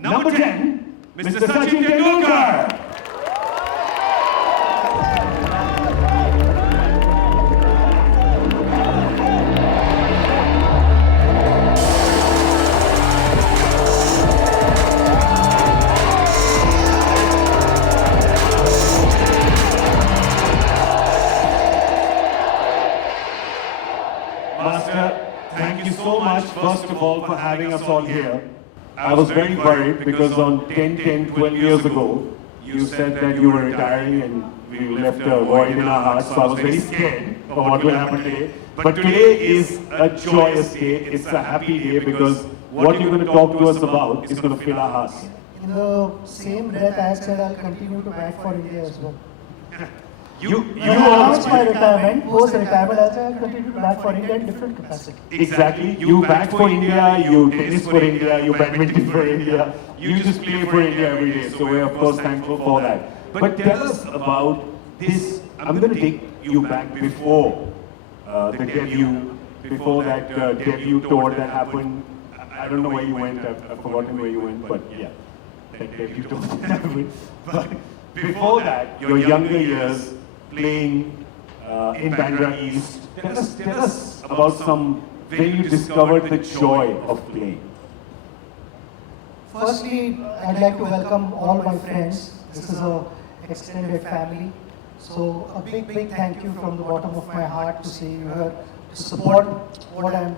Number 10, Mr. Sachin Tendulkar. Master, thank you so much, first of all, for having us all here. I was very worried because on 12 years ago, you said that you were retiring and we left a void in our hearts, so I was very scared of what will happen today. But today is a joyous day, it's a happy day because what you're going to talk to us about is going to fill our hearts. In the same breath, I said I'll continue to bat for India as well. You announced my retirement, post-retirement, I said I'll continue to bat for India in different capacity. Exactly. You bat for India, you tennis for India, you badminton for India, you just play for India every day. So we're of course thankful for that. But tell us about this. I'm going to take you back before the debut, before that debut tour that happened. I don't know where you went, I've forgotten where you went, but yeah, that debut tour that happened. But before that, your younger years, playing in Bandra East. Tell us about when you discovered the joy of playing. Firstly, I'd like to welcome all my friends. This is an extended family. So a big thank you from the bottom of my heart to see you here, to support what I'm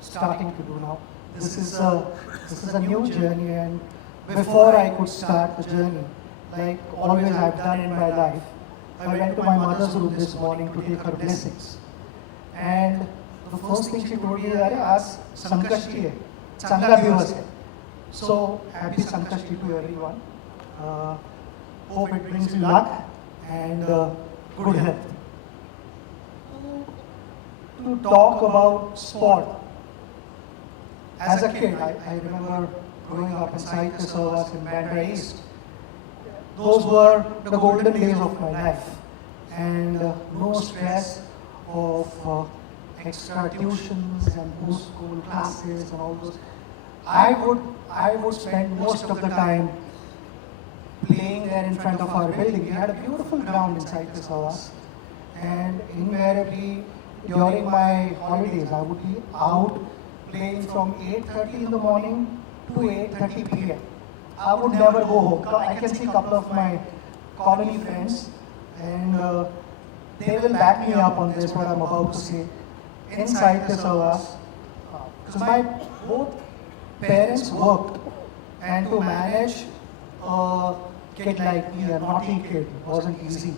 starting to do now. This is a new journey, and before I could start the journey, like always I've done in my life, I went to my mother's room this morning to take her blessings. And the first thing she told me is, "Aaj Sankashti hai, Changa Divas hai." So happy Sankashti to everyone. Hope it brings you luck and good health. To talk about sport, as a kid, I remember growing up inside the service in Bandra East. Those were the golden days of my life, and no stress of extra tuitions and post-school classes and all those. I would spend most of the time playing there in front of our building. We had a beautiful ground inside the service, and invariably during my holidays I would be out playing from 8:30 in the morning to 8:30 p.m. I would never go home. I can see a couple of my colony friends, and they will back me up on this, what I'm about to say. Inside the service, because my both parents worked, and to manage a kid like me, a naughty kid, wasn't easy.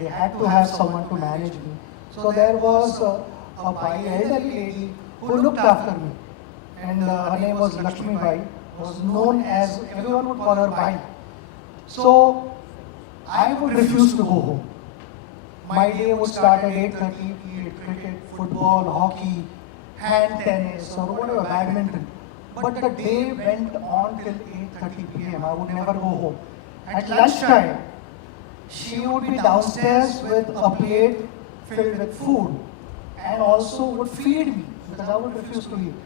They had to have someone to manage me. So there was a elderly lady who looked after me, and her name was Lakshmi Bai. Was known as, everyone would call her Bai. So I would refuse to go home. My day would start at 8:30, be it cricket, football, hockey, hand tennis, or whatever, badminton. But the day went on till 8:30 p.m. I would never go home. At lunchtime, she would be downstairs with a plate filled with food and also would feed me because I would refuse to eat.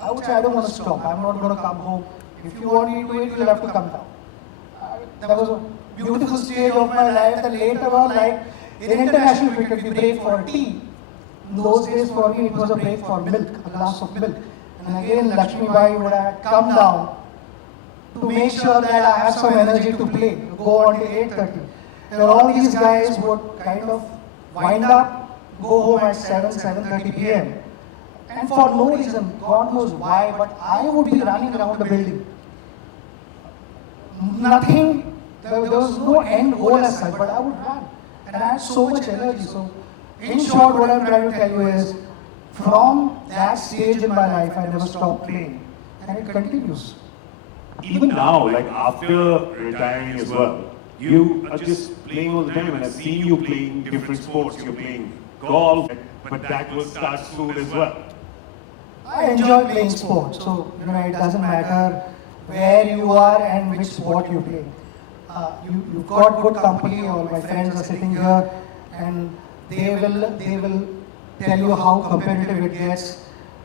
I would say, I don't want to stop, I'm not going to come home. If you want me to eat, you'll have to come down. That was a beautiful stage of my life. And later on, like in international cricket, we break for tea. In those days, for me, it was a break for milk, a glass of milk. And again, Lakshmi Bai would have come down to make sure that I have some energy to play, to go on till 8:30. And all these guys would kind of wind up, go home at 7:30 p.m. And for no reason, God knows why, but I would be running around the building. Nothing, there was no end goal as such, but I would run. And I had so much energy. So, in short, what I'm trying to tell you is, from that stage in my life, I never stopped playing. And it continues. Even now, like after retiring as well, you are just playing all the time, and I've seen you playing different sports. You're playing golf, but that will start soon as well. I enjoy playing sports, so it doesn't matter where you are and which sport you play. You've got good company. All my friends are sitting here, and they will tell you how competitive it gets.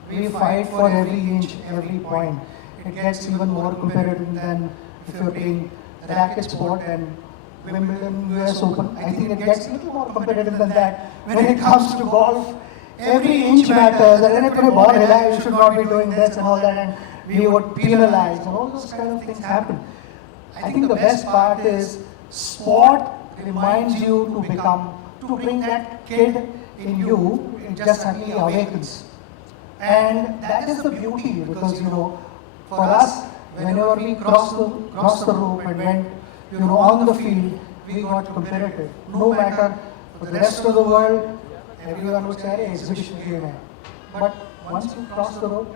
We fight for every inch, every point. it gets even more competitive than if you're playing racket sport and Wimbledon, US Open. I think it gets a little more competitive than that. When it comes to golf, every inch matters, and if a ball hila, you should not be doing this and all that, and we would penalize, and all those kind of things happen. I think the best part is sport reminds you to bring that kid in you, it just suddenly awakens. And that is the beauty, because for us, whenever we crossed the rope and went on the field, we got competitive. No matter for the rest of the world, everyone would say, hey, exhibition game hai. But once you cross the rope,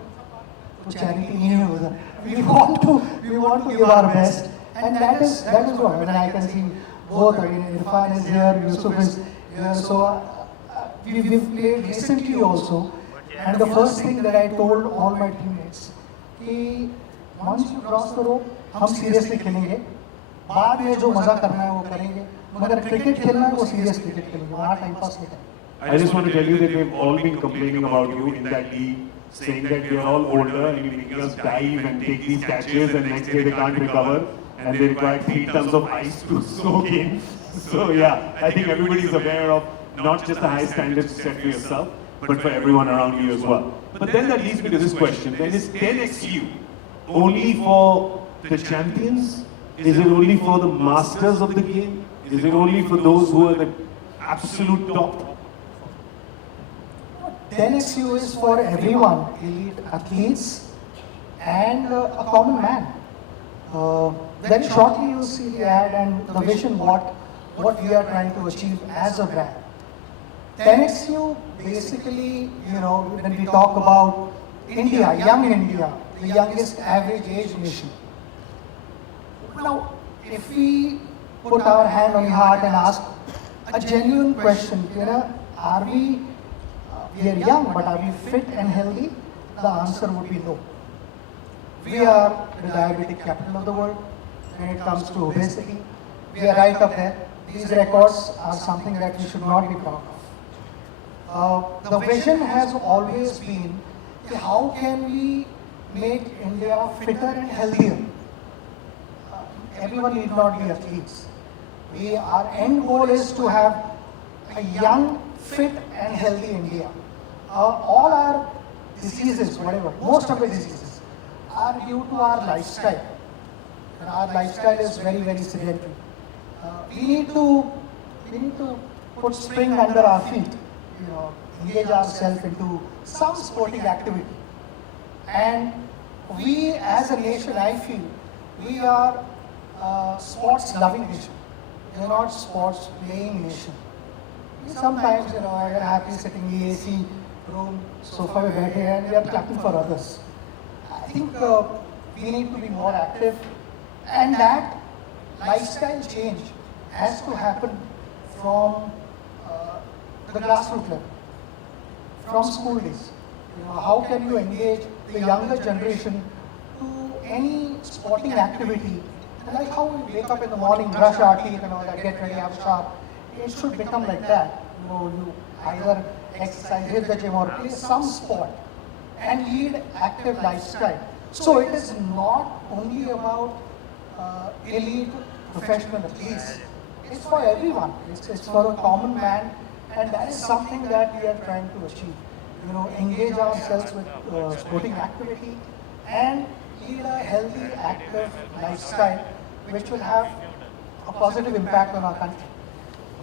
to charity news, we want to give our best. And that is what, when I can see both, Irfan is here, Yusuf is here, so we've played recently also. And the first thing that I told all my teammates, कि once you cross the rope, हम seriously खेलेंगे, बाद में जो मजा करना है वो करेंगे, मगर क्रिकेट खेलना है वो serious क्रिकेट खेलेंगे, वहाँ टाइम पास नहीं करेंगे. I just want to tell you that we've all been complaining about you in that league, saying that you're all older and you're making us dive and take these catches and next day they can't recover and they require 3 tons of ice to soak in. So yeah, I think everybody's aware of not just the high standards you set for yourself, but for everyone around you as well. But then that leads me to this question, then is 10xu only for the champions? Is it only for the masters of the game? Is it only for those who are the absolute top? 10xu is for everyone, elite athletes and a common man. Very shortly you'll see the ad and the vision what we are trying to achieve as a brand. 10xu basically, when we talk about India, young India, the youngest average age nation. Now, if we put our hand on the heart and ask a genuine question, are we are young, but are we fit and healthy? The answer would be no. We are the diabetic capital of the world when it comes to obesity. We are right up there. These records are something that we should not be proud of. The vision has always been, how can we make India fitter and healthier? Everyone need not be athletes. Our end goal is to have a young, fit and healthy India. All our diseases, whatever, most of the diseases are due to our lifestyle. And our lifestyle is very, very sedentary. We need to put spring under our feet, engage ourselves into some sporting activity. And we as a nation, I feel, we are a sports loving nation. We are not sports playing nation. Sometimes, I am happy sitting in the AC room, sofa mein baithe and we are clapping for others. I think we need to be more active, and that lifestyle change has to happen from the grassroots level, from school days. How can you engage the younger generation to any sporting activity? Like how we wake up in the morning, brush our teeth and all that, get ready, have a shower. It should become like that. You either exercise, hit the gym or play some sport and lead active lifestyle. So it is not only about elite professional athletes. It's for everyone. It's for a common man, and that is something that we are trying to achieve. Engage ourselves with sporting activity and lead a healthy, active lifestyle, which will have a positive impact on our country.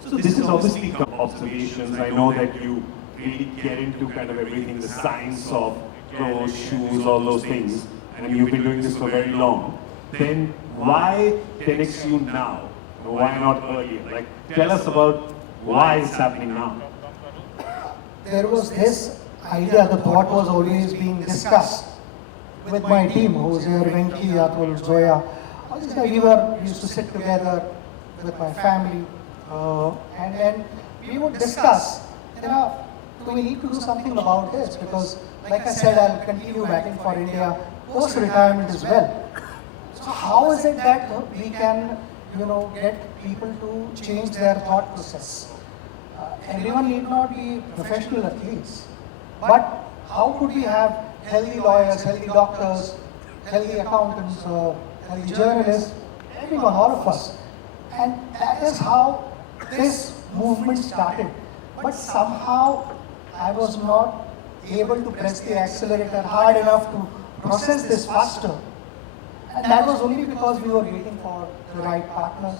So this is obviously observations. I know that you really get into kind of everything, the science of clothes, shoes, all those things, and you've been doing this for very long. Then why 10xu now? Why not earlier? Like, tell us about why it's happening now. There was this idea, the thought was always being discussed with my team, who's here, Venki, Atul, Zoya. We used to sit together with my family, and then we would discuss, do we need to do something about this? Because, like I said, I'll continue batting for India post-retirement as well. So how is it that we can, get people to change their thought process? Everyone need not be professional athletes, but how could we have healthy lawyers, healthy doctors, healthy accountants, healthy journalists, everyone, all of us. And that is how this movement started. But somehow I was not able to press the accelerator hard enough to process this faster. And that was only because we were waiting for the right partners.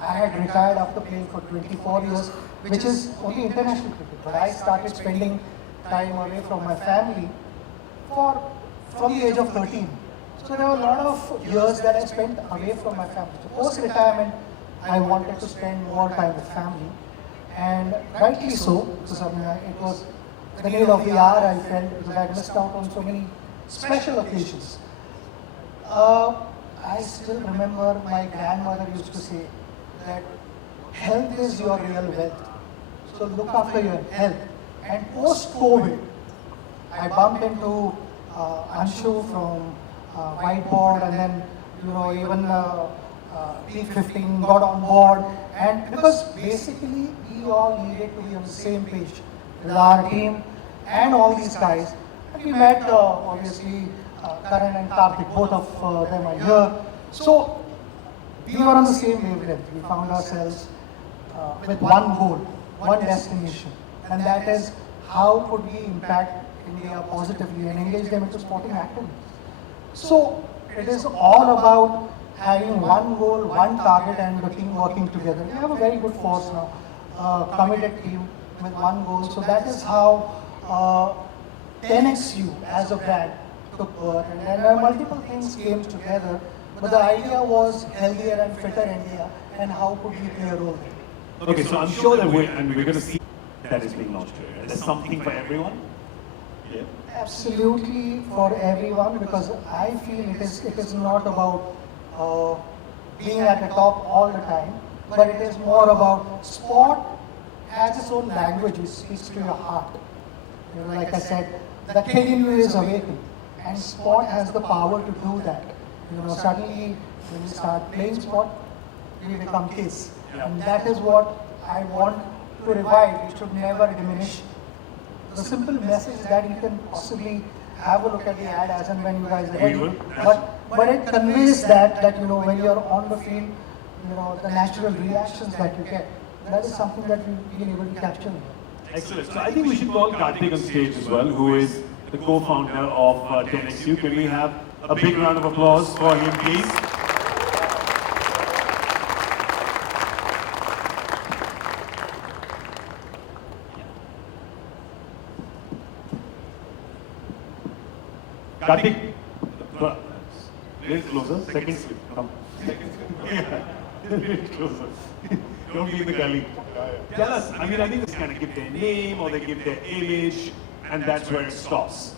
I had retired after playing for 24 years, which is only international cricket. But I started spending time away from my family from the age of 13. So there were a lot of years that I spent away from my family. So post-retirement, I wanted to spend more time with family. And rightly so, because it was the need of the hour, I felt, because I had missed out on so many special occasions. I still remember my grandmother used to say that health is your real wealth. So look after your health. And post-COVID, I bumped into Anshu from Whiteboard, and then even P15 got on board. And because basically we all needed to be on the same page with our team and all these guys. And we met obviously Karan and Karthik, both of them are here. So we were on the same wavelength. We found ourselves with one goal, one destination, and that is how could we impact India positively and engage them into sporting activities. So it is all about having one goal, one target, and the team working together. We have a very good force now, committed team with one goal. So that is how 10XU as a brand took birth, and then multiple things came together. But the idea was healthier and fitter India, and how could we play a role there. Okay, so I'm sure that we're going to see that is being launched here. There's something for everyone? Yeah. Absolutely for everyone, because I feel it is not about being at the top all the time, but it is more about sport has its own language which speaks to your heart. Like I said, the kid in you is awakened, and sport has the power to do that. Suddenly when you start playing sport, you become kids. Yeah. And that is what I want to revive. It should never diminish. The simple message that you can possibly have a look at the ad as and when you guys are ready. But it conveys that when you're on the field, the natural reactions that you get. That is something that we've been able to capture. Excellent. So I think we should call Karthik on stage as well, who is the co-founder of 10XU. Can we have a big round of applause for him, please? Karthik, a little closer, second slip, come. Yeah, a little closer. Don't be in the gully. Tell us, I think they kind of give their name or they give their image, and that's where it stops.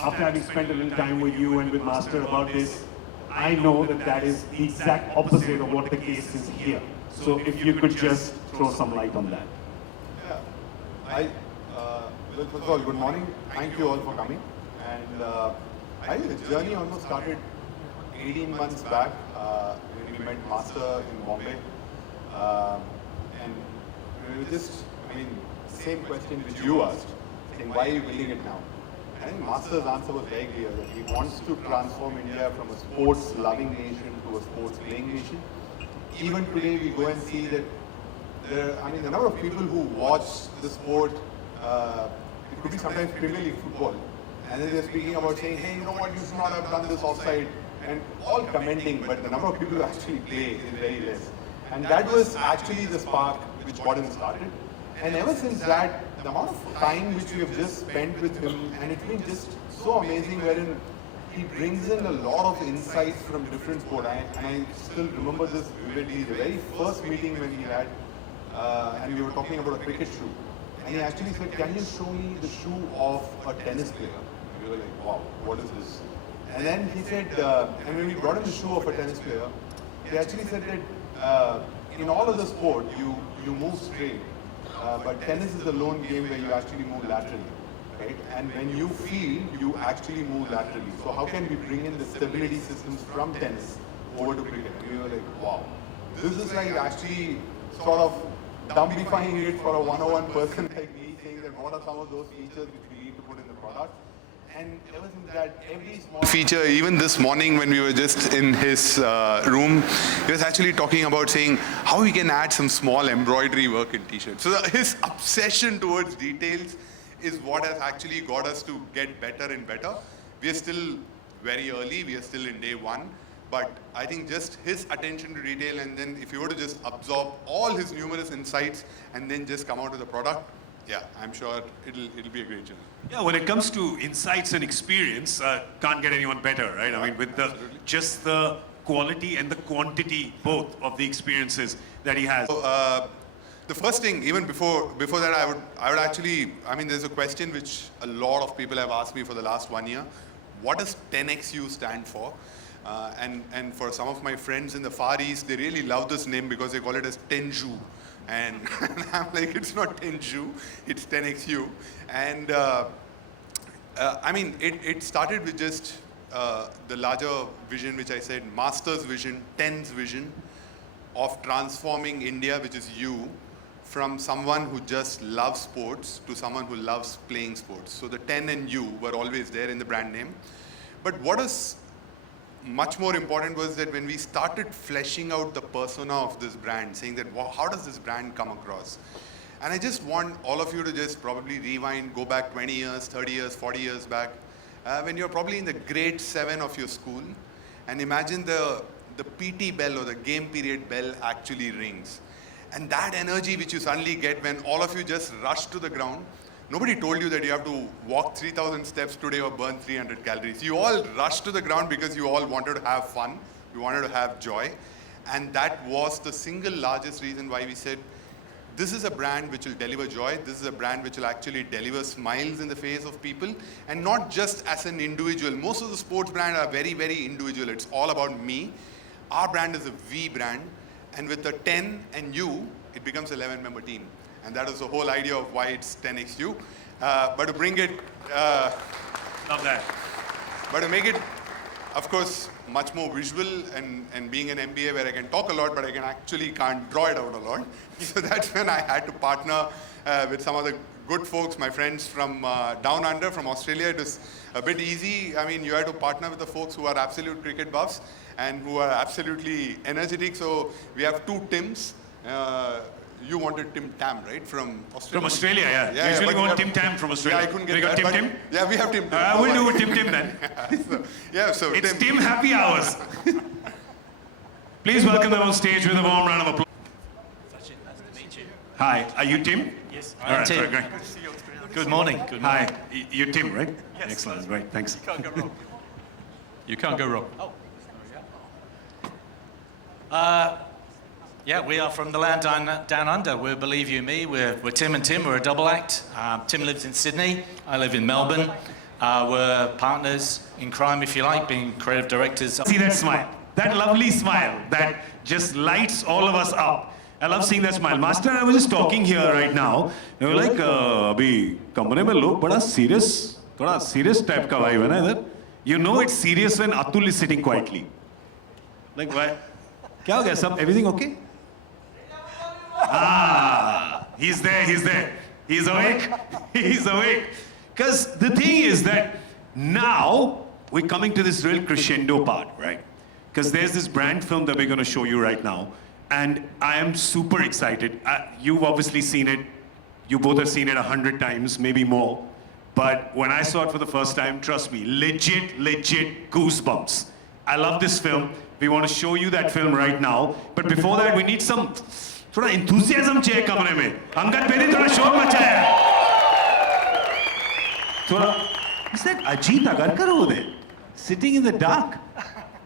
After having spent a little time with you and with Master about this, I know that is the exact opposite of what the case is here. So if you could just throw some light on that. Yeah. Well, first of all, good morning. Thank you all for coming. And I think the journey almost started 18 months back when we met Master in Bombay. And we were just, same question which you asked, saying why are you building it now? I think Master's answer was very clear that he wants to transform India from a sports-loving nation to a sports-playing nation. Even today, we go and see that the number of people who watch the sport, it could be sometimes Premier League football, and then they're speaking about saying, hey, you know what, you should not have done this offside, and all commenting, but the number of people who actually play is very less. And that was actually the spark which got him started. And ever since that, the amount of time which we have just spent with him, and it's been just so amazing, wherein he brings in a lot of insights from different sports. And I still remember this vividly, the very first meeting when we had, and we were talking about a cricket shoe. And he actually said, can you show me the shoe of a tennis player? And we were like, wow, what is this? And then he said, and when we brought him the shoe of a tennis player, he actually said that in all other sport, you move straight. But tennis is a lone game where you actually move laterally, right? And when you feel, you actually move laterally. So how can we bring in the stability systems from tennis over to cricket? And we were like, wow. This is like actually sort of dumbifying it for a 101 person like me, saying that what are some of those features which we need to put in the product. And ever since that, every small feature, even this morning when we were just in his room, he was actually talking about saying how we can add some small embroidery work in t-shirts. So his obsession towards details is what has actually got us to get better and better. We are still very early, we are still in day one, but I think just his attention to detail, and then if you were to just absorb all his numerous insights and then just come out with a product, yeah, I'm sure it'll be a great journey. Yeah, when it comes to insights and experience, can't get anyone better, right? I mean, with just the quality and the quantity both of the experiences that he has. So, the first thing, even before that, I would actually, I mean, there's a question which a lot of people have asked me for the last 1 year. What does 10XU stand for? And for some of my friends in the Far East, they really love this name because they call it as Tenju. And I'm like, it's not Tenju, it's 10XU. And I mean, it started with just the larger vision, which I said, Master's vision, 10's vision of transforming India, which is you, from someone who just loves sports to someone who loves playing sports. So the 10 and you were always there in the brand name. But what is much more important was that when we started fleshing out the persona of this brand, saying that, wow, how does this brand come across? And I just want all of you to just probably rewind, go back 20 years, 30 years, 40 years back, when you're probably in the grade 7 of your school, and imagine the PT bell or the game period bell actually rings. And that energy which you suddenly get when all of you just rush to the ground. Nobody told you that you have to walk 3,000 steps today or burn 300 calories. You all rushed to the ground because you all wanted to have fun. You wanted to have joy. And that was the single largest reason why we said, this is a brand which will deliver joy. This is a brand which will actually deliver smiles in the face of people. And not just as an individual. Most of the sports brands are very, very individual. It's all about me. Our brand is a V brand. And with the 10 and you, it becomes an 11-member team. And that is the whole idea of why it's 10XU. But to bring it... Love that. But to make it, of course, much more visual and being an MBA where I can talk a lot, but I can't draw it out a lot. So that's when I had to partner with some of the good folks, my friends from down under, from Australia. It was a bit easy. I mean, you had to partner with the folks who are absolute cricket buffs and who are absolutely energetic. So we have two Tims. You wanted Tim Tam, right? From Australia? From Australia, yeah. Usually we want Tim Tam from Australia. Yeah, I couldn't get we got that, Tim Tim? Yeah, we have Tim Tim. We'll do Tim Tim then. So it's Tim Happy Hours. Please welcome them on stage with a warm round of applause. Sachin, nice to meet you. Hi, are you Tim? Yes, All right, Tim. great. Good to see you on screen. Good morning. Good morning. Hi, you're Tim, right? Yes. Excellent, great, thanks. You can't go wrong. You can't go wrong. Oh. Yeah, we are from the land down under. We're Believe You Me. We're Tim and Tim. We're a double act. Tim lives in Sydney. I live in Melbourne. We're partners in crime, if you like, being creative directors. See that smile, that lovely smile that just lights all of us up. I love seeing that smile. Master and I were just talking here right now. They were like, "Abhi company mein log bada serious, thoda serious type ka vibe hai na idhar." You know it's serious when Atul is sitting quietly. Like why? Kya ho gaya sab? Everything okay? He's there, he's awake, he's awake. Because the thing is that now we're coming to this real crescendo part, right? Because there's this brand film that we're going to show you right now, and I am super excited. You've obviously seen it, you both have seen it 100 times, maybe more. But when I saw it for the first time, trust me, legit goosebumps. I love this film. We want to show you that film right now. But before that, we need some थोड़ा enthusiasm चाहिए कमरे में. अंगद बेदी थोड़ा शोर मचाया. थोड़ा. Is that Ajit Agarkar over there, sitting in the dark?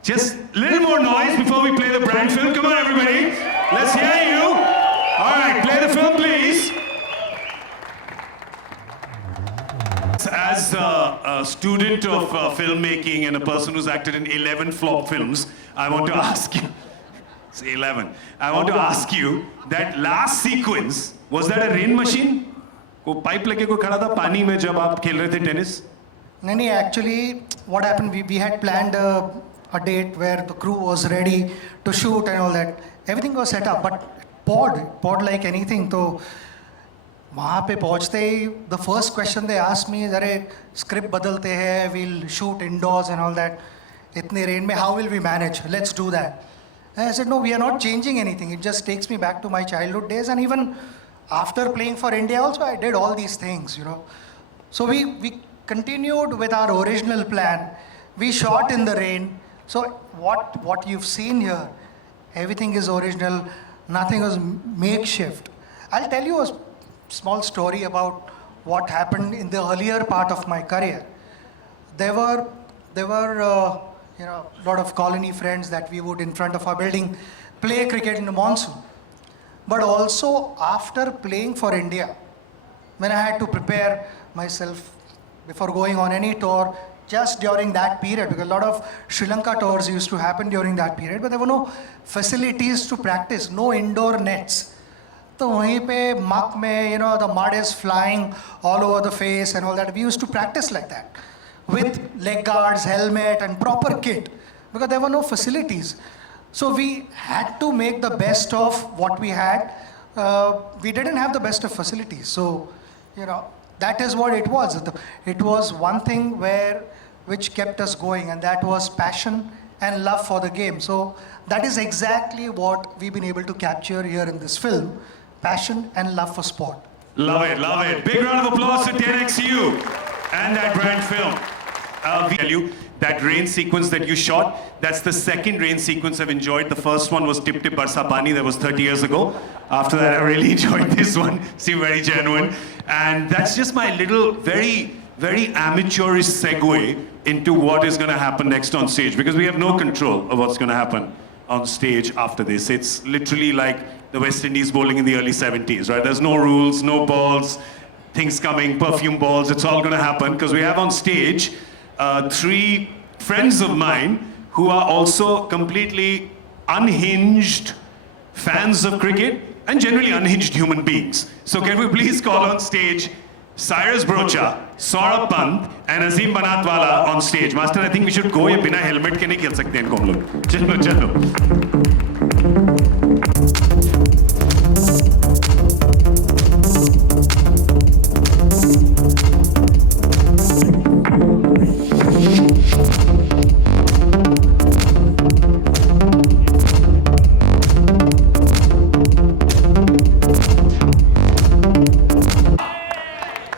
Just a little more noise before we play the brand film. Come on, everybody. Let's hear you. All right, play the film, please. As a student of filmmaking and a person who's acted in 11 flop films, I want to ask you. Say 11. I want to ask you that last sequence, was that a rain machine? को pipe लेके कोई खड़ा था पानी में जब आप खेल रहे थे टेनिस? नहीं, actually what happened, we had planned a date where the crew was ready to shoot and all that. Everything was set up, but poured like anything. So वहाँ पे पहुँचते ही the first question they asked me is, अरे script बदलते हैं, we'll shoot indoors and all that. इतने rain में, how will we manage? Let's do that. And I said, no, we are not changing anything. It just takes me back to my childhood days. And even after playing for India also, I did all these things, you know. So we continued with our original plan. We shot in the rain. So what you've seen here, everything is original. Nothing was makeshift. I'll tell you a small story about what happened in the earlier part of my career. There were you know, a lot of colony friends that we would in front of our building play cricket in the monsoon. But also after playing for India, when I had to prepare myself before going on any tour, just during that period, because a lot of Sri Lanka tours used to happen during that period, but there were no facilities to practice, no indoor nets. So वहीं पे muck में, you know, the mud is flying all over the face and all that. We used to practice like that, with leg guards, helmet, and proper kit, because there were no facilities. So we had to make the best of what we had. We didn't have the best of facilities. So, you know, that is what it was. It was one thing which kept us going, and that was passion and love for the game. So that is exactly what we've been able to capture here in this film, passion and love for sport. Love it, love it. Big round of applause to 10XU and that brand film. We tell you, that rain sequence that you shot, that's the second rain sequence I've enjoyed. The first one was Tip Tip Barsa Pani, that was 30 years ago. After that, I really enjoyed this one. Seemed very genuine. And that's just my little, very, very amateurish segue into what is going to happen next on stage, because we have no control of what's going to happen on stage after this. It's literally like the West Indies bowling in the early 70s, right? There's no rules, no balls, things coming, perfume balls, it's all going to happen, because we have on stage three friends of mine who are also completely unhinged fans of cricket and generally unhinged human beings. So can we please call on stage Cyrus Brocha, Saurabh Pant and Azim Banatwala on stage. Master, I think we should go. ये बिना helmet के नहीं खेल सकते इनको हम लोग. चलो चलो.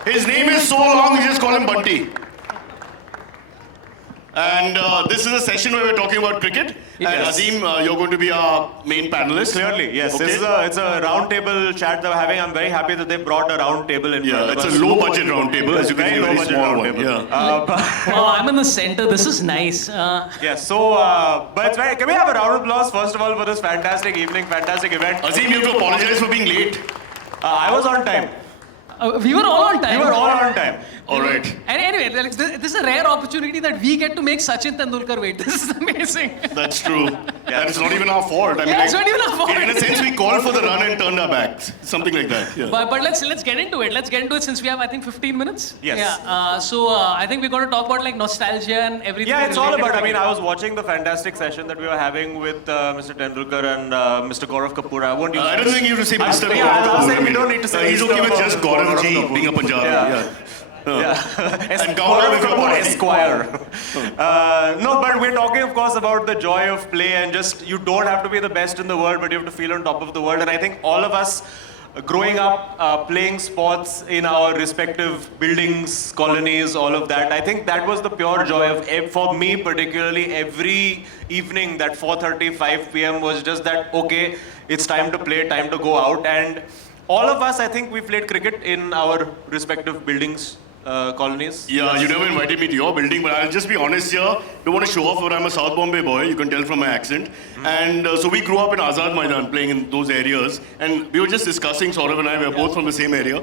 His name is so long, we just call him Bunty. And this is a session where we're talking about cricket. And Azim, you're going to be our main panelist. Clearly, yes. Okay. It's a round table chat that we're having. I'm very happy that they brought a round table in front of us. It's a low budget round table, as you can see, Very very low-budget small round one. table. Yeah. Oh, I'm in the center. This is nice. Yes, so, but it's very, can we have a round of applause, first of all, for this fantastic evening, fantastic event? Azim, you have to apologize for being late. I was on time. We were all on time. We were all on time. All right. And anyway, this is a rare opportunity that we get to make Sachin_Tendulkar wait. This is amazing. That's true. And it's not even our fault. I mean, Yeah, it's not even our fault. In a sense, we called for the run and turned our backs. Something like that. Yeah. But let's get into it. Let's get into it since we have, I think, 15 minutes. Yes. Yeah. So I think we're going to talk about like nostalgia and everything. Yeah, it's all related about, to I mean, cricket. I was watching the fantastic session that we were having with Mr. Tendulkar and Mr. Gaurav Kapoor. I won't use I don't think you have to say Mr. Yeah, Gaurav I was Kapoor. saying we don't need to say He's Mr. okay with just Gaurav Gaurav Ji Kapoor. being a Punjabi. Yeah. And Gaurav Kapoor Kapoor. Esquire. No, but we're talking, of course, about the joy of play and just you don't have to be the best in the world, but you have to feel on top of the world. And I think all of us, growing up, playing sports in our respective buildings, colonies, all of that, I think that was the pure joy of, for me particularly, every evening that 4:30, 5 p.m. was just that, okay, it's time to play, time to go out. And all of us, I think we played cricket in our respective buildings. Colonies. Yeah, you never invited me to your building, but I'll just be honest here. Don't want to show off, but I'm a South Bombay boy. You can tell from my accent. And so we grew up in Azad Maidan, playing in those areas. And we were just discussing, Saurav and I, we're both from the same area.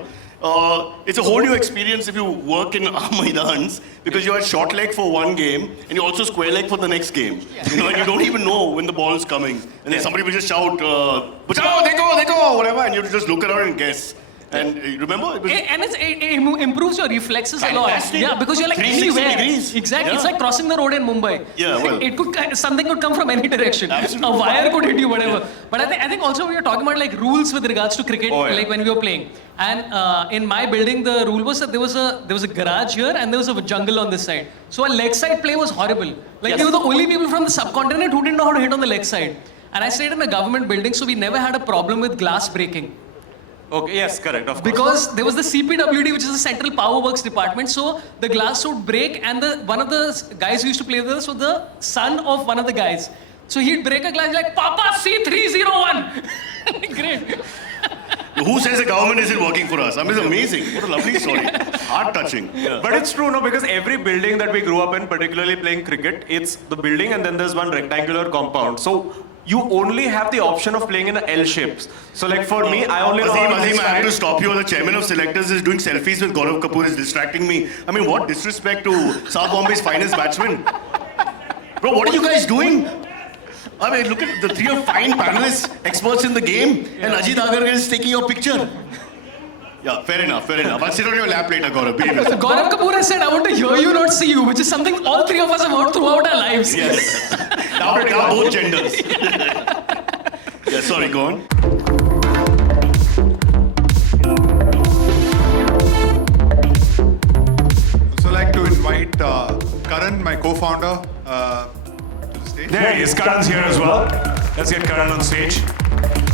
It's a whole new experience if you work in our Maidans, because you're at short leg for one game, and you're also square leg for the next game. You know, and you don't even know when the ball is coming. And then somebody will just shout, "Bachao, dekho, dekho," whatever, and you have to just look around and guess. And remember, it was And it improves your reflexes a lot. Fantastic. Yeah, because you're like 360 anywhere. degrees. Exactly. Yeah. It's like crossing the road in Mumbai. Yeah, well. It could something could come from any direction. Absolutely. A wire could hit you, whatever. But I think also we were talking about like rules with regards to cricket, Oh, yeah. like when we were playing. And in my building, the rule was that there was a garage here and there was a jungle on this side. So our leg side play was horrible. Like we were the only people from the subcontinent who didn't know how to hit on the leg side. And I stayed in a government building, so we never had a problem with glass breaking. Okay, yes, correct, of course. Because there was the CPWD, which is the Central Power Works Department, so the glass would break, and one of the guys who used to play with us was the son of one of the guys. So he'd break a glass like, Papa, C301! Great. who says the government isn't working for us? I mean, it's amazing. What a lovely story. Heart touching. Yeah. But it's true, no, because every building that we grew up in, particularly playing cricket, it's the building and then there's one rectangular compound. So you only have the option of playing in L shapes. So like for me, I only know how to Azim, I have to stand. stop you. The chairman of selectors is doing selfies with Gaurav Kapoor, is distracting me. I mean, what disrespect to South Bombay's finest batsman. Bro, what are you guys doing? I mean, look at the three of fine panelists, experts in the game, and Ajit Agarkar is taking your picture. Yeah, fair enough, fair enough. I'll sit on your lap later, Gaurav. Behave yourself. Gaurav Kapoor has said, I want to hear you, not see you, which is something all three of us have heard throughout our lives. Yes. now both genders. Yeah, sorry, go on. So I'd like to invite Karan, my co-founder, to the stage. There he is. Karan's here as well. Let's get Karan on stage.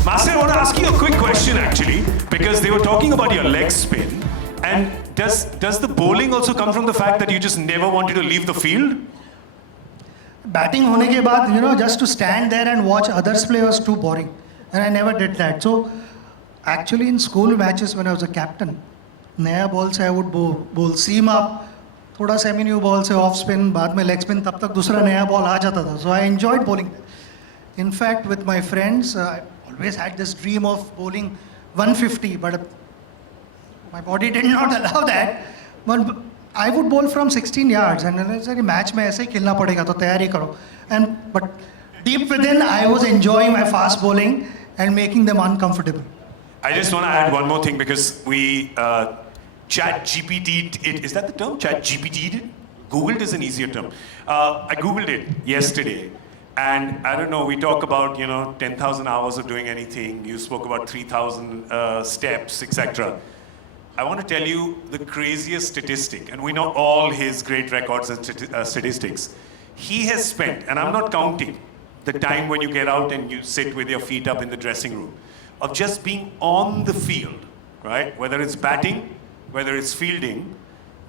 Master, I want to ask you a quick question actually, because they were talking about your leg spin. And does the bowling also come from the fact that you just never wanted to leave the field? Batting होने के बाद, just to stand there and watch others play was too boring. And I never did that. So actually in school matches when I was a captain, नया ball से I would bowl seam up, थोड़ा semi-new ball से off spin, बाद में leg spin, तब तक दूसरा नया ball आ जाता था. So I enjoyed bowling. In fact, with my friends, I always had this dream of bowling 150, but my body did not allow that. But I would bowl from 16 yards, and then I said, match में ऐसे ही खेलना पड़ेगा, तो तैयारी करो. But deep within, I was enjoying my fast bowling and making them uncomfortable. I just want to add one more thing because we chat GPT'd it. Is that the term? Chat GPT'd it? Googled is an easier term. I Googled it yesterday. And I don't know, we talk about, 10,000 hours of doing anything. You spoke about 3,000 steps, etc. I want to tell you the craziest statistic, and we know all his great records and statistics. He has spent, and I'm not counting, the time when you get out and you sit with your feet up in the dressing room, of just being on the field, right? Whether it's batting, whether it's fielding,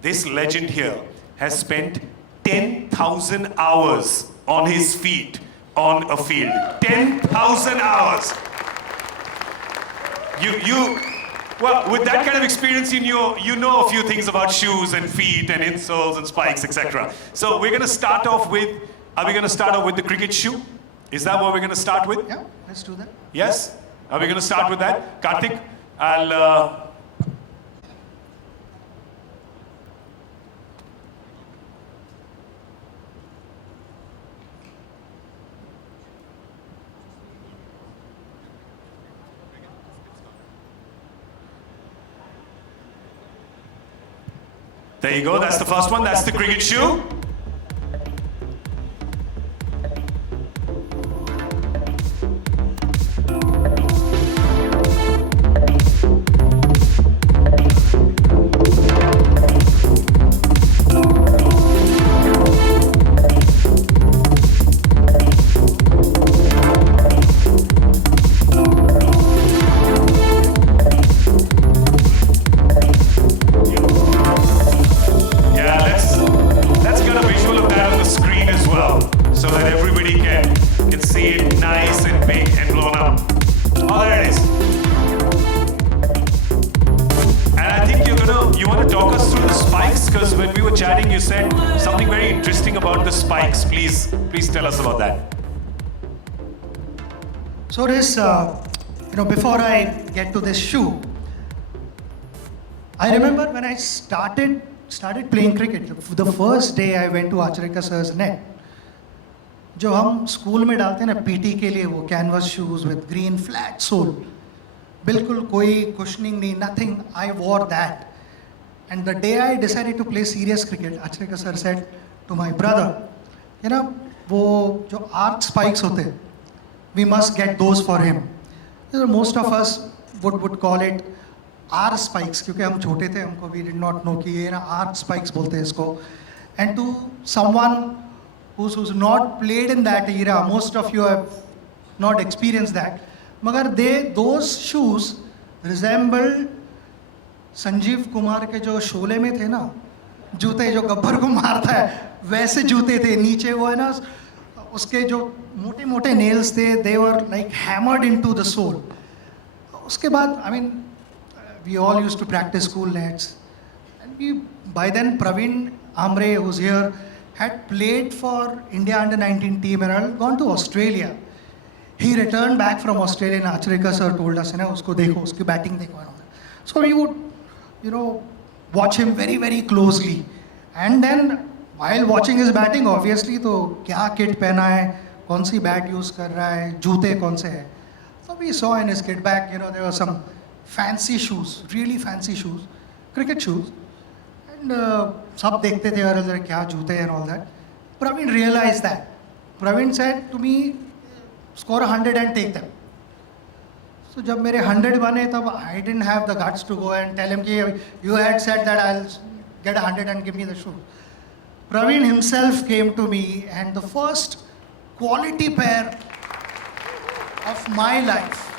this legend here has spent 10,000 hours on his feet on a field. 10,000 hours. Well, with that kind of experience, you know a few things about shoes and feet and insoles and spikes, etc. So we're going to start off with, are we going to start off with the cricket shoe? Is that what we're going to start with? Yeah, let's do that. Yes? Are we going to start with that? Karthik, there you go, that's the first one, that's the cricket shoe. Please tell us about that. So this, before I get to this shoe, I remember when I started playing cricket, the first day I went to Acharika sir's net. जो हम school में डालते हैं ना PT के लिए वो canvas shoes with green flat sole बिल्कुल कोई cushioning नहीं, nothing. I wore that. And the day I decided to play serious cricket, Acharika sir said to my brother, you know, वो जो arc spikes होते हैं, we must get those for him. You know, most of us would call it R spikes क्योंकि हम छोटे थे, हमको we did not know कि ये ना arc spikes बोलते हैं इसको. And to someone who's not played in that era, most of you have not experienced that. मगर those shoes resembled Sanjeev Kumar के जो शोले में थे ना, जूते जो गब्बर को मारता है, वैसे जूते थे. नीचे वो है ना, उसके जो मोटे मोटे नेल्स थे, they were like hammered into the sole. उसके बाद, I mean, we all used to practice school nets. And by then, Praveen Amre, who's here, had played for India under-19 team and had gone to Australia. He returned back from Australia and Acharika sir told us, usko dekho, uski batting dekho. So we would, watch him very, very closely. And then, while watching his batting, obviously, तो क्या kit पहना है, कौन सी bat use कर रहा है, जूते कौन से हैं. So we saw in his kit bag, there were some fancy shoes, really fancy shoes, cricket shoes. And सब देखते थे अरे क्या जूते and all that. Praveen realized that. Praveen said to me, score 100 and take them. So जब मेरे 100 बने तब I didn't have the guts to go and tell him कि you had said that I'll get 100 and give me the shoe. Praveen himself came to me and the first quality pair of my life,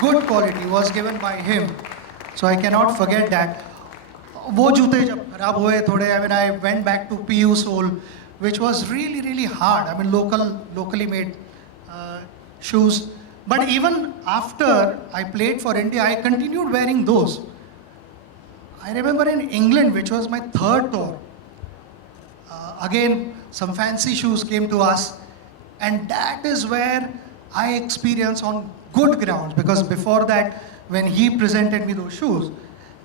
good quality, was given by him. So I cannot forget that. वो जूते जब खराब हुए थोड़े, I mean, I went back to PU sole, which was really, really hard. I mean, locally made shoes. But even after I played for India, I continued wearing those. I remember in England, which was my third tour, again, some fancy shoes came to us. And that is where I experienced on good grounds. Because before that, when he presented me those shoes,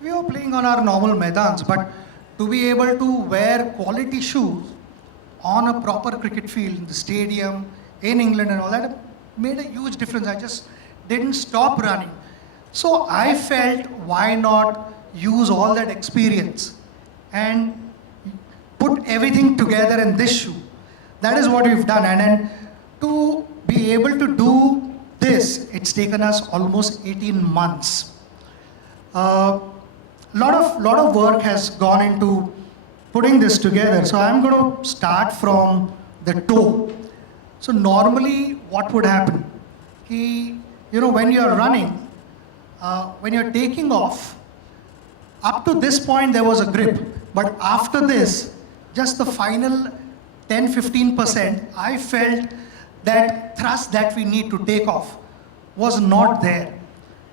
we were playing on our normal maidans. But to be able to wear quality shoes on a proper cricket field, in the stadium, in England and all that, made a huge difference. I just didn't stop running. So I felt, why not use all that experience and put everything together in this shoe. That is what we've done. And then to be able to do this, it's taken us almost 18 months. Lot of work has gone into putting this together. So I'm going to start from the toe. So normally what would happen? When you're running, when you're taking off, up to this point there was a grip. But after this, just the final 10-15%, I felt that thrust that we need to take off was not there.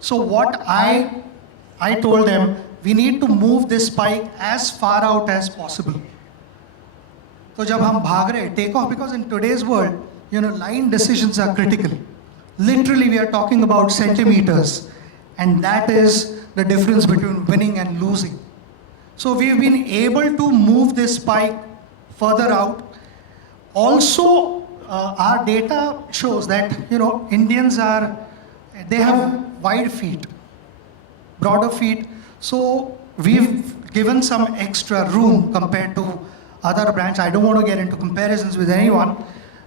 So what I told them, we need to move this spike as far out as possible. So जब हम भाग रहे, take off, because in today's world, line decisions are critical. Literally, we are talking about centimeters, and that is the difference between winning and losing. So we've been able to move this spike further out. Also, our data shows that, Indians they have wide feet, broader feet. So we've given some extra room compared to other brands. I don't want to get into comparisons with anyone.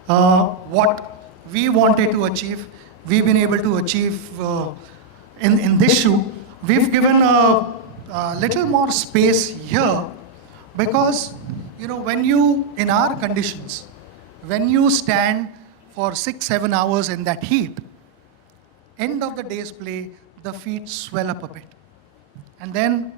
What we wanted to achieve, we've been able to achieve in this shoe. We've given a little more space here because, in our conditions, when you stand for 6-7 hours in that heat, end of the day's play, the feet swell up a bit. And then,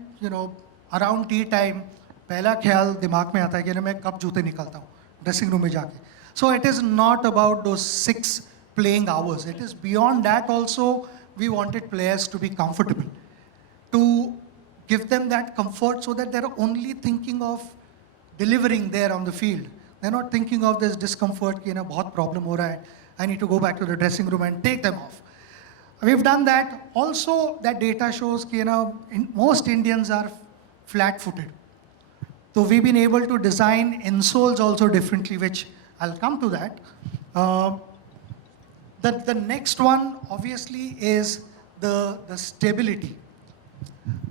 around tea time, पहला ख्याल दिमाग में आता है कि मैं कब जूते निकालता हूँ ड्रेसिंग रूम में जाके. So it is not about those 6 playing hours. It is beyond that also. We wanted players to be comfortable, to give them that comfort so that they're only thinking of delivering there on the field. They're not thinking of this discomfort कि बहुत problem हो रहा है. I need to go back to the dressing room and take them off. We've done that. Also, that data shows that most Indians are flat-footed. So we've been able to design insoles also differently, which I'll come to that. The next one, obviously, is the stability.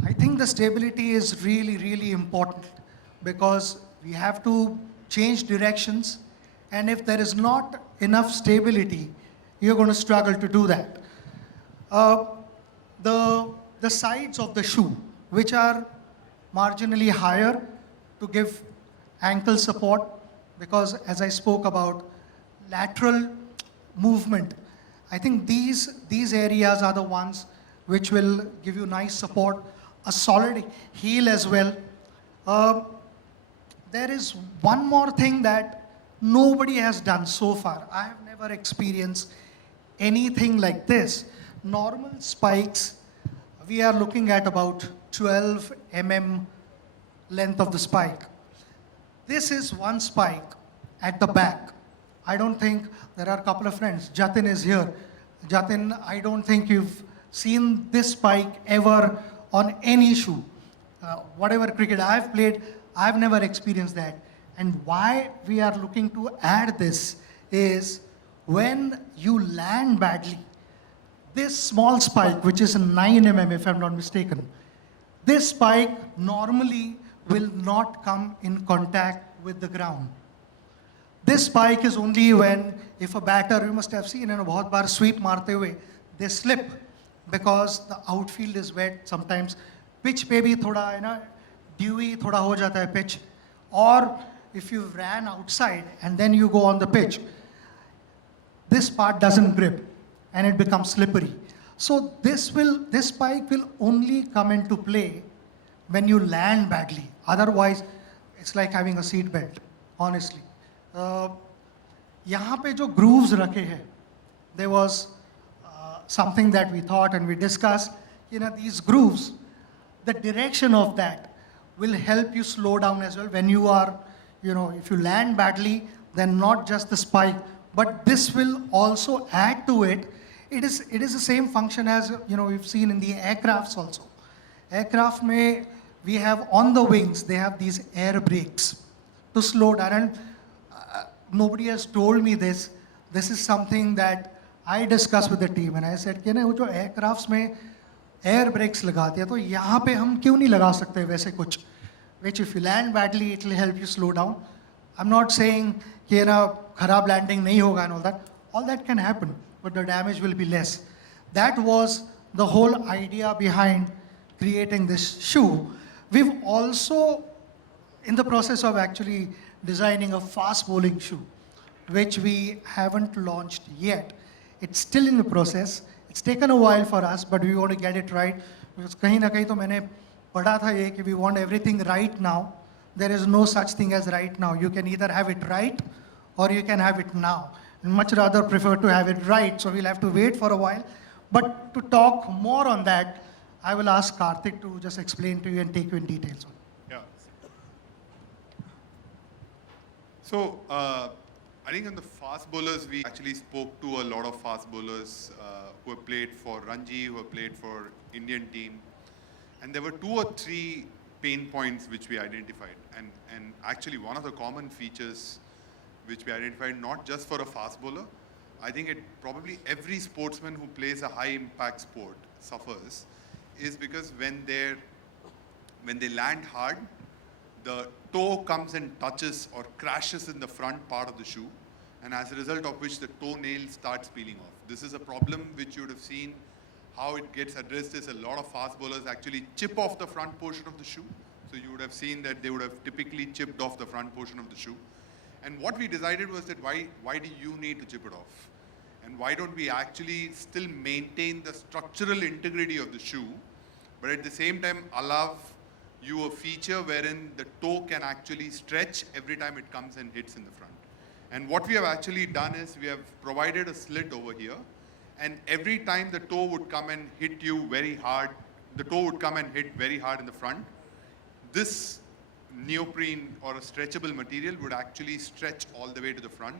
I think the stability is really, really important because we have to change directions, and if there is not enough stability, you're going to struggle to do that. Uh, the sides of the shoe, which are marginally higher to give ankle support, because as I spoke about lateral movement, I think these areas are the ones which will give you nice support, a solid heel as well. Uh, there is one more thing that nobody has done so far. I have never experienced anything like this. Normal spikes, we are looking at about 12 length of the spike. This is one spike at the back. I don't think, there are a couple of friends. Jatin is here. Jatin, I don't think you've seen this spike ever on any shoe. Whatever cricket I've played, I've never experienced that. And why we are looking to add this is when you land badly, this small spike, which is a 9 if I'm not mistaken, this spike normally will not come in contact with the ground. This spike is only when, if a batter, you must have seen, बहुत बार sweep मारते हुए, they slip because the outfield is wet. Sometimes pitch पे भी थोड़ा dewy थोड़ा हो जाता है pitch. Or if you ran outside and then you go on the pitch, this part doesn't grip and it becomes slippery. So this spike will only come into play when you land badly. Otherwise, it's like having a seat belt, honestly. यहाँ पे जो grooves रखे हैं, there was something that we thought and we discussed, these grooves, the direction of that will help you slow down as well when you are, if you land badly, then not just the spike, but this will also add to it. It is the same function as, we've seen in the aircrafts also. Aircraft may, we have on the wings, they have these air brakes to slow down. And nobody has told me this. This is something that I discussed with the team, and I said, वो जो aircrafts में air brakes लगाते हैं, तो यहाँ पे हम क्यों नहीं लगा सकते वैसे कुछ? Which if you land badly, it will help you slow down. I'm not saying कि खराब landing नहीं होगा and all that. All that can happen, but the damage will be less. That was the whole idea behind creating this shoe. We've also, in the process of actually designing a fast bowling shoe, which we haven't launched yet. It's still in the process. It's taken a while for us, but we want to get it right. Because कहीं ना कहीं तो मैंने पढ़ा था ये कि we want everything right now. There is no such thing as right now. You can either have it right or you can have it now. Much rather prefer to have it right, so we'll have to wait for a while. But to talk more on that, I will ask Karthik to just explain to you and take you in details. Yeah. So, I think on the fast bowlers, we actually spoke to a lot of fast bowlers who have played for Ranji, who have played for Indian team. And there were 2 or 3 pain points which we identified. And actually one of the common features which we identified, not just for a fast bowler, I think probably every sportsman who plays a high impact sport suffers, is because when they land hard, the toe comes and touches or crashes in the front part of the shoe, and as a result of which the toenail starts peeling off. This is a problem which you would have seen. How it gets addressed is a lot of fast bowlers actually chip off the front portion of the shoe. So you would have seen that they would have typically chipped off the front portion of the shoe. And what we decided was that why do you need to chip it off? And why don't we actually still maintain the structural integrity of the shoe, but at the same time allow you a feature wherein the toe can actually stretch every time it comes and hits in the front. And what we have actually done is we have provided a slit over here, and every time the toe would come and hit you very hard, the toe would come and hit very hard in the front, this neoprene or a stretchable material would actually stretch all the way to the front.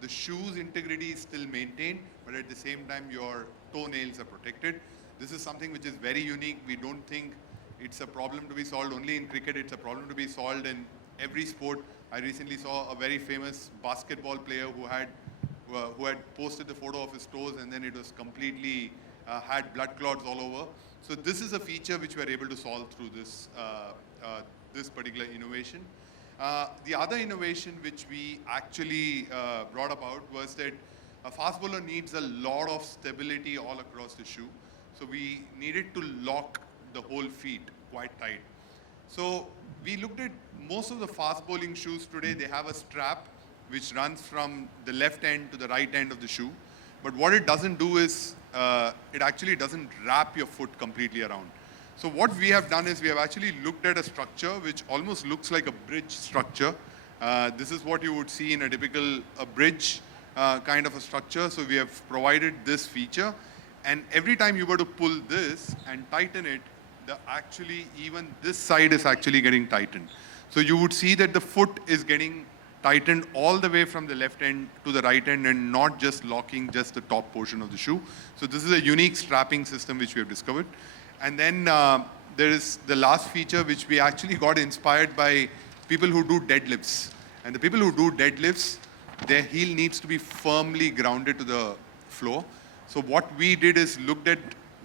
The shoe's integrity is still maintained, but at the same time your toenails are protected. This is something which is very unique. We don't think it's a problem to be solved only in cricket. It's a problem to be solved in every sport. I recently saw a very famous basketball player who had posted the photo of his toes, and then it was completely had blood clots all over. So this is a feature which we are able to solve through this, this particular innovation. The other innovation which we actually brought about was that a fast bowler needs a lot of stability all across the shoe. So we needed to lock the whole feet quite tight. So we looked at most of the fast bowling shoes today, they have a strap which runs from the left end to the right end of the shoe. But what it doesn't do is, it actually doesn't wrap your foot completely around. So what we have done is we have actually looked at a structure which almost looks like a bridge structure. This is what you would see in a typical bridge kind of a structure. So we have provided this feature. And every time you were to pull this and tighten it, even this side is actually getting tightened. So you would see that the foot is getting tightened all the way from the left end to the right end and not just locking just the top portion of the shoe. So this is a unique strapping system which we have discovered. And then there is the last feature which we actually got inspired by people who do deadlifts. And the people who do deadlifts, their heel needs to be firmly grounded to the floor. So what we did is looked at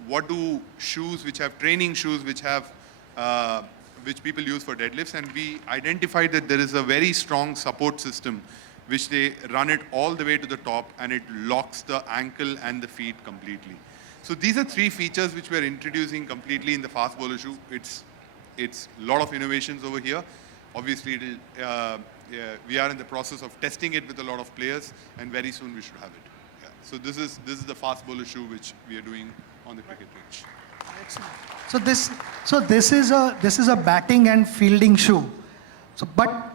what do shoes which have training shoes which have which people use for deadlifts, and we identified that there is a very strong support system which they run it all the way to the top and it locks the ankle and the feet completely. So these are three features which we are introducing completely in the fast bowler shoe. It's a lot of innovations over here. Obviously, we are in the process of testing it with a lot of players, and very soon we should have it. Yeah. So this is the fast bowler shoe which we are doing on the cricket pitch. So this is a batting and fielding shoe. So, but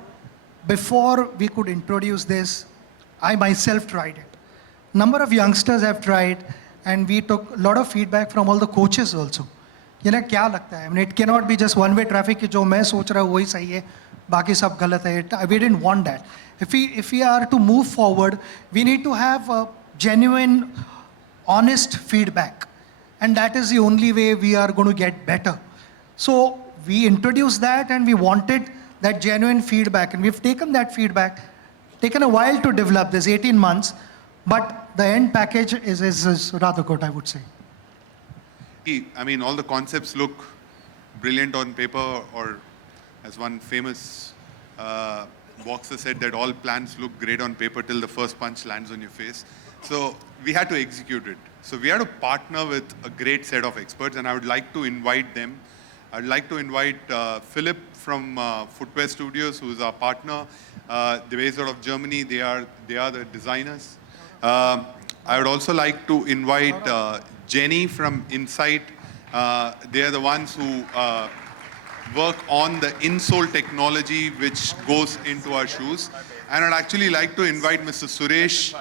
before we could introduce this, I myself tried it. Number of youngsters have tried, and we took a lot of feedback from all the coaches also. You know, क्या लगता है? I mean, it cannot be just one-way traffic कि जो मैं सोच रहा हूँ वही सही है, बाकी सब गलत है. We didn't want that. If we are to move forward, we need to have a genuine, honest feedback. And that is the only way we are going to get better. So we introduced that and we wanted that genuine feedback. And we've taken that feedback, taken a while to develop this, 18 months. But the end package is rather good, I would say. I mean, all the concepts look brilliant on paper, or as one famous boxer said, that all plans look great on paper till the first punch lands on your face. So we had to execute it. So we had to partner with a great set of experts, and I would like to invite them. I'd like to invite Philip from Footwear Studios, who is our partner. They're based out of Germany. They are the designers. I would also like to invite Jenny from Insight. They are the ones who work on the insole technology which goes into our shoes. And I'd actually like to invite Mr. Suresh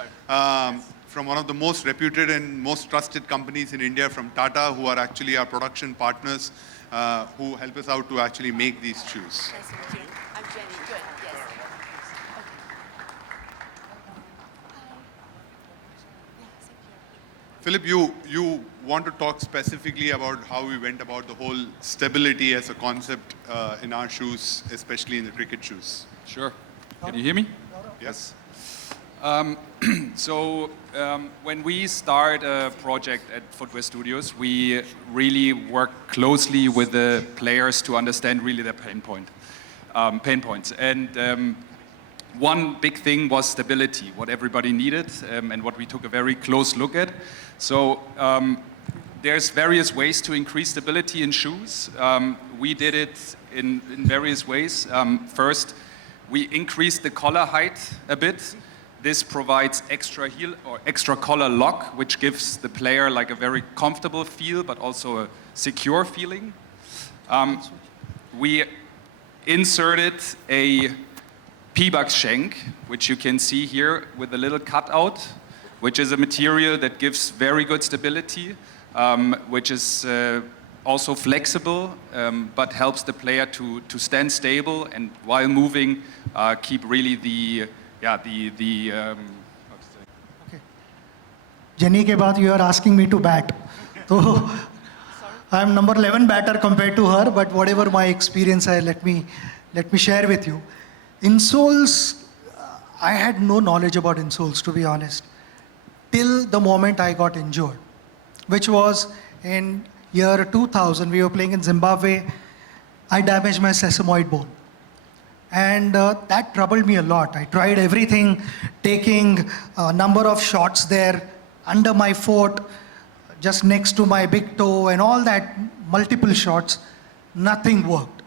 from one of the most reputed and most trusted companies in India, from Tata, who are actually our production partners, who help us out to actually make these shoes. Nice to meet you. I'm Jenny. Good. Yes. Philip, you want to talk specifically about how we went about the whole stability as a concept in our shoes, especially in the cricket shoes. Sure. Can you hear me? Yes. When we start a project at Footwear Studios, we really work closely with the players to understand really their pain points. And one big thing was stability, what everybody needed, and what we took a very close look at. So there's various ways to increase stability in shoes. We did it in various ways. First, we increased the collar height a bit. This provides extra heel or extra collar lock, which gives the player like a very comfortable feel, but also a secure feeling. We inserted a P-Buck shank, which you can see here with a little cutout, which is a material that gives very good stability, which is also flexible, but helps the player to stand stable and while moving, keep really the Okay. Jenny के बाद you are asking me to bat. So I'm number 11 batter compared to her, but whatever my experience I let me share with you. Insoles, I had no knowledge about insoles, to be honest, till the moment I got injured. which was in year 2000. We were playing in Zimbabwe. I damaged my sesamoid bone. And that troubled me a lot. I tried everything, taking a number of shots there under my foot, just next to my big toe and all that, multiple shots. Nothing worked.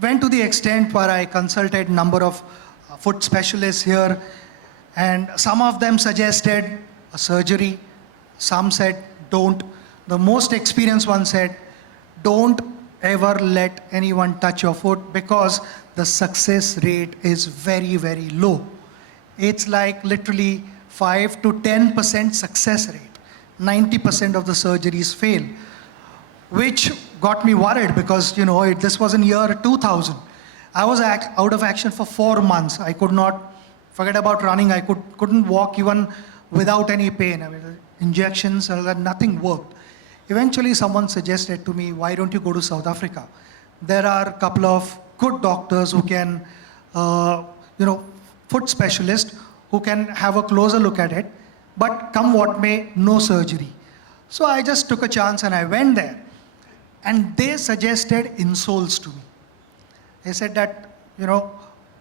Went to the extent where I consulted a number of foot specialists here, and some of them suggested a surgery. Some said don't. The most experienced one said, don't ever let anyone touch your foot because the success rate is very, very low. It's like literally 5 to 10% success rate. 90% of the surgeries fail, which got me worried because, this was in year 2000. I was out of action for 4 months. I could not, forget about running, I couldn't walk even without any pain. I mean, injections, nothing worked. Eventually, someone suggested to me, why don't you go to South Africa? There are a couple of good doctors who can, foot specialists who can have a closer look at it, but come what may, no surgery. So I just took a chance and I went there. And they suggested insoles to me. They said that,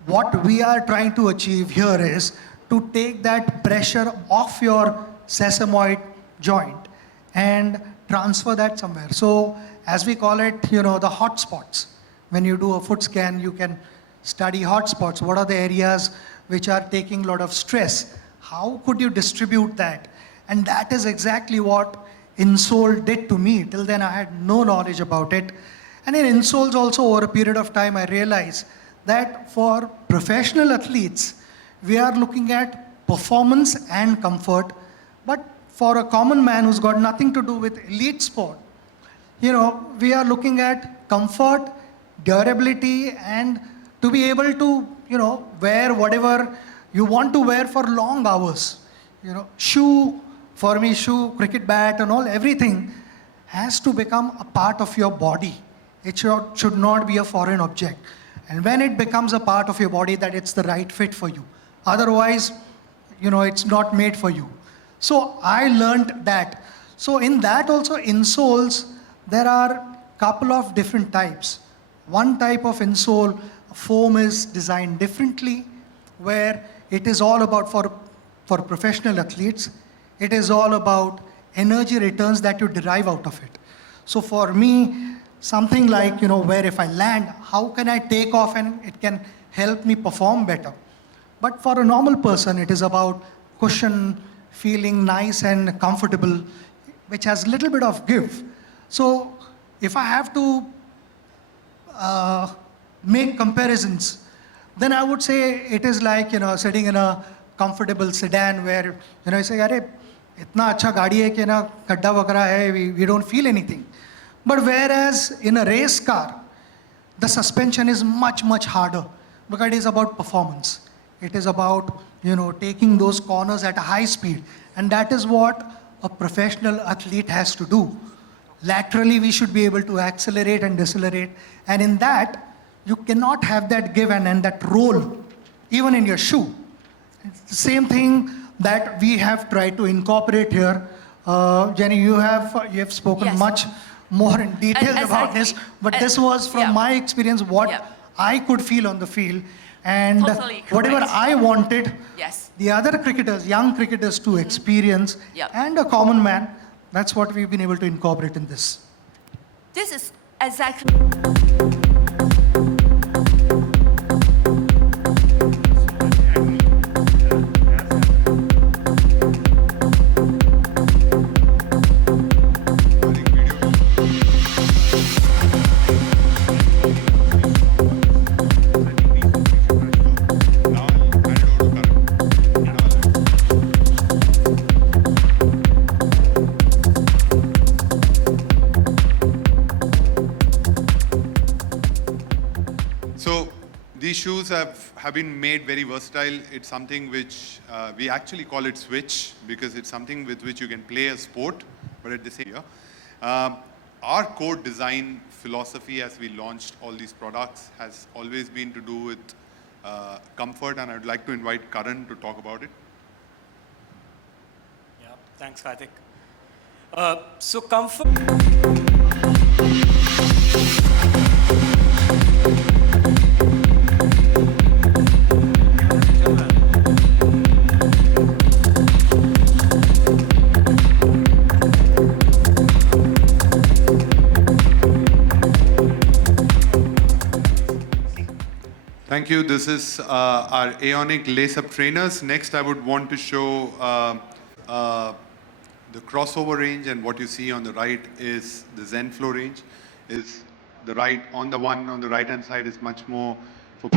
what we are trying to achieve here is to take that pressure off your sesamoid joint and transfer that somewhere. So as we call it, the hot spots. When you do a foot scan, you can study hot spots. What are the areas which are taking a lot of stress? How could you distribute that? And that is exactly what insole did to me. Till then I had no knowledge about it. And in insoles also, over a period of time, I realized that for professional athletes, we are looking at performance and comfort. But for a common man who's got nothing to do with elite sport, we are looking at comfort, durability, and to be able to, wear whatever you want to wear for long hours. Shoe, for me, cricket bat and all, everything has to become a part of your body. It should not be a foreign object. And when it becomes a part of your body, that it's the right fit for you. Otherwise, it's not made for you. So I learned that. So in that also, insoles, there are a couple of different types. One type of insole, foam is designed differently, where it is all about, for professional athletes, it is all about energy returns that you derive out of it. So for me, something like, where if I land, how can I take off and it can help me perform better? But for a normal person, it is about cushion, feeling nice and comfortable, which has a little bit of give. So if I have to make comparisons, then I would say it is like, sitting in a comfortable sedan where, you say, "Arey, itna acha gaadi hai ki na khadda वगैरह hai, we don't feel anything." But whereas in a race car, the suspension is much, much harder because it is about performance. It is about, taking those corners at a high speed. And that is what a professional athlete has to do. Laterally, we should be able to accelerate and decelerate. And in that, you cannot have that give and that roll, even in your shoe. It's the same thing that we have tried to incorporate here. Jenny, you have spoken Yes. much more in detail about Exactly. this, but this was from Yeah. my experience, what Yeah. I could feel on the field. And Totally whatever correct. I wanted, Yes. the other cricketers, young cricketers to experience, Yep. and a common man, that's what we've been able to incorporate in this. This is exactly. So these shoes have been made very versatile. It's something which we actually call it switch because it's something with which you can play a sport, but at the same time. Our core design philosophy as we launched all these products has always been to do with comfort, and I'd like to invite Karan to talk about it. Yeah, thanks, Karthik. So comfort. Thank you. This is our Aeonic lace-up trainers. Next, I would want to show the crossover range, and what you see on the right is the Zen flow range. Is the right on the one on the right hand side is much more for.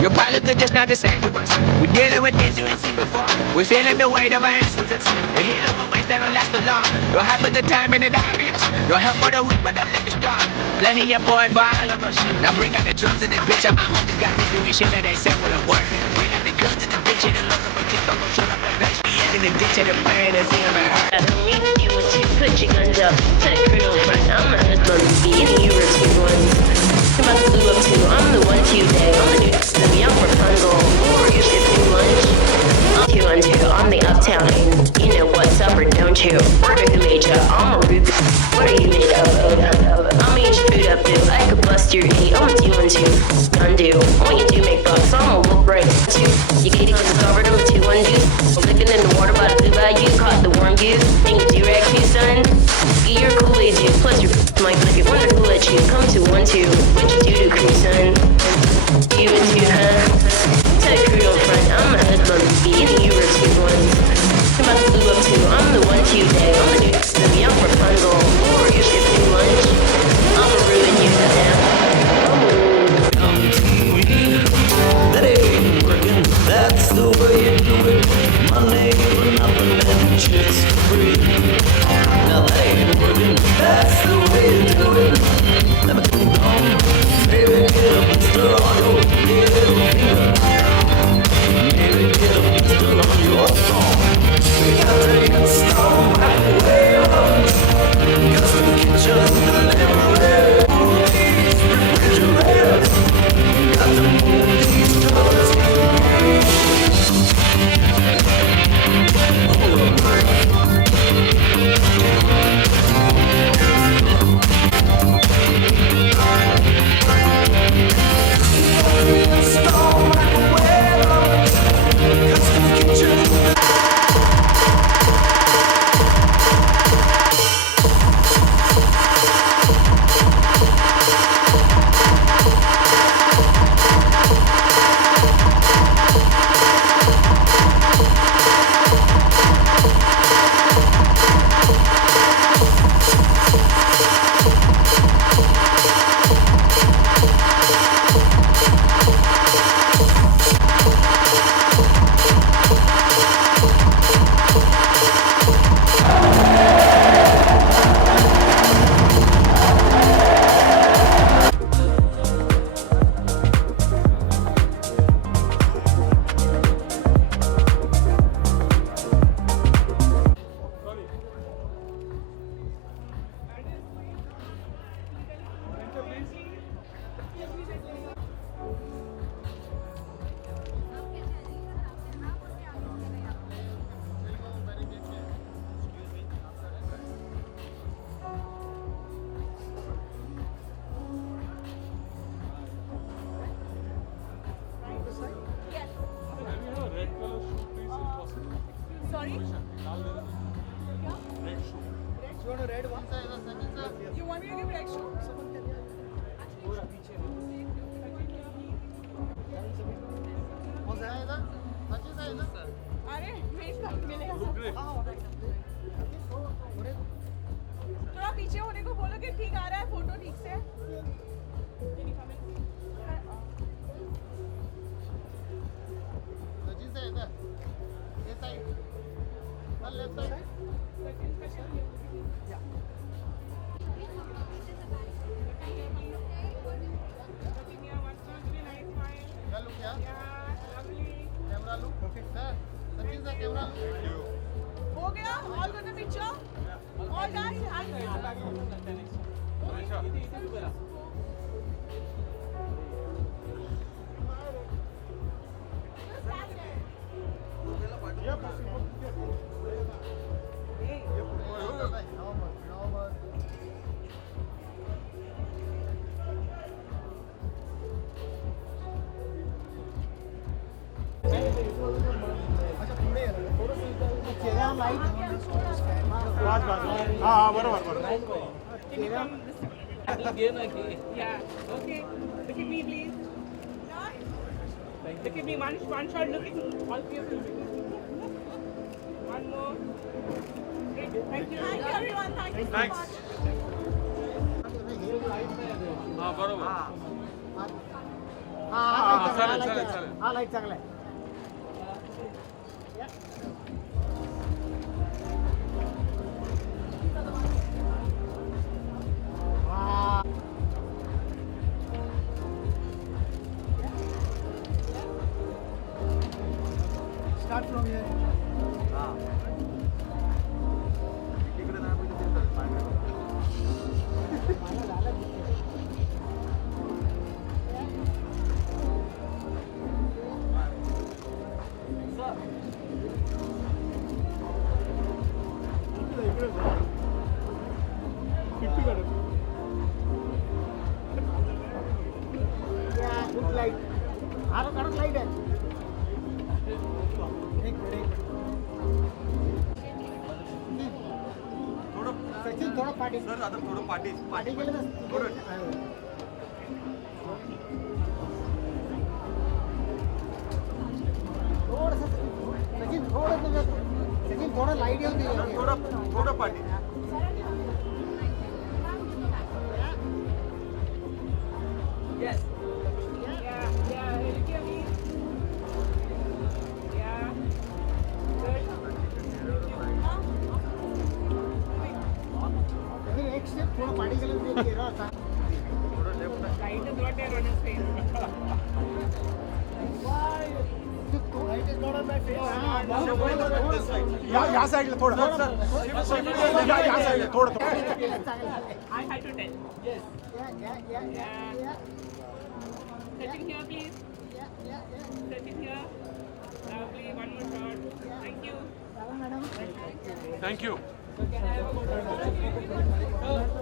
Your pilot are just not the same to us. We're dealing with things you ain't seen before. We're feeling the weight of our instances. The heat of a waste never lasts for long. You'll have a good time in the darkness. You'll help for the weak, but I'm living strong. Plenty of boy for all of us. Now bring out the drums and the bitch. I'm home. Got me doing shit that ain't said with a word. Bring out the guns and the bitch and the look of a kick. Don't go shut up that bitch. In the ditch and the fire that's in my heart. I don't need you to put your guns up. Take it on front. I'm not a gun. Any you were two ones. I'm about to blue up too. I'm the one to day. I'm the new me. I'm Rapunzel. Or you should do lunch. I'm 2 and 2. I'm the uptown. You know what's up or don't you? Word who made ya? I'm a Ruby. What are you made of? I'm each food up dude. I could bust your heat. I'm a 2 and 2. Undo. When you do make bucks, I'm a look right too. You get it discovered. I'm a 2 and 2. Living in the water by the blue bayou. Caught the warm goose. Think you do rag too, son? Get your Kool-Aid juice. Plus your might lick it. Wonder who let you come to 1 2. What you do to crew, son? You and 2, huh? Take crew on front. I'm a hoodlum. Any you were 2 ones. I'm about to blue up too. I'm the one to day. I'm the new me. I'm Rapunzel. Or you should do lunch. I'ma ruin you now. That ain't working, that's the way you do it. Money, nothing. red one. You want me to give red shoe? अरे wait कर मिलेगा थोड़ा पीछे होने को बोलो कि ठीक आ रहा है फोटो ठीक से सचिन से इधर ये साइड लेफ्ट साइड क्या camera look okay sir Sachin sir camera look हो गया all good picture all done Yeah. Okay. Look at me, please. Look at me. One shot. Look at me. All three of you. One more. Great. Thank you. Thank you, everyone. Thank you so much. Light चांगला आहे Start from here. Yeah, good light. कडक light आहे सचिन थोडं पाठी sir आता थोडं पाठी गेलं तर थोडं सचिन थोडं लाईट येऊन दे थोडं पाठी Yes. Yeah. Look at me. Yeah. Good. एक स्टेप थोडं पाठी गेलं ते गेलं Light is not there on his face. Light is not on my या साईडला थोडं या साईडला थोडं I had to tell. Yes. Yeah. Sitting here, please. Sitting here. Lovely. One more shot. Thank you. Madam. Thank you. Can I have a photo?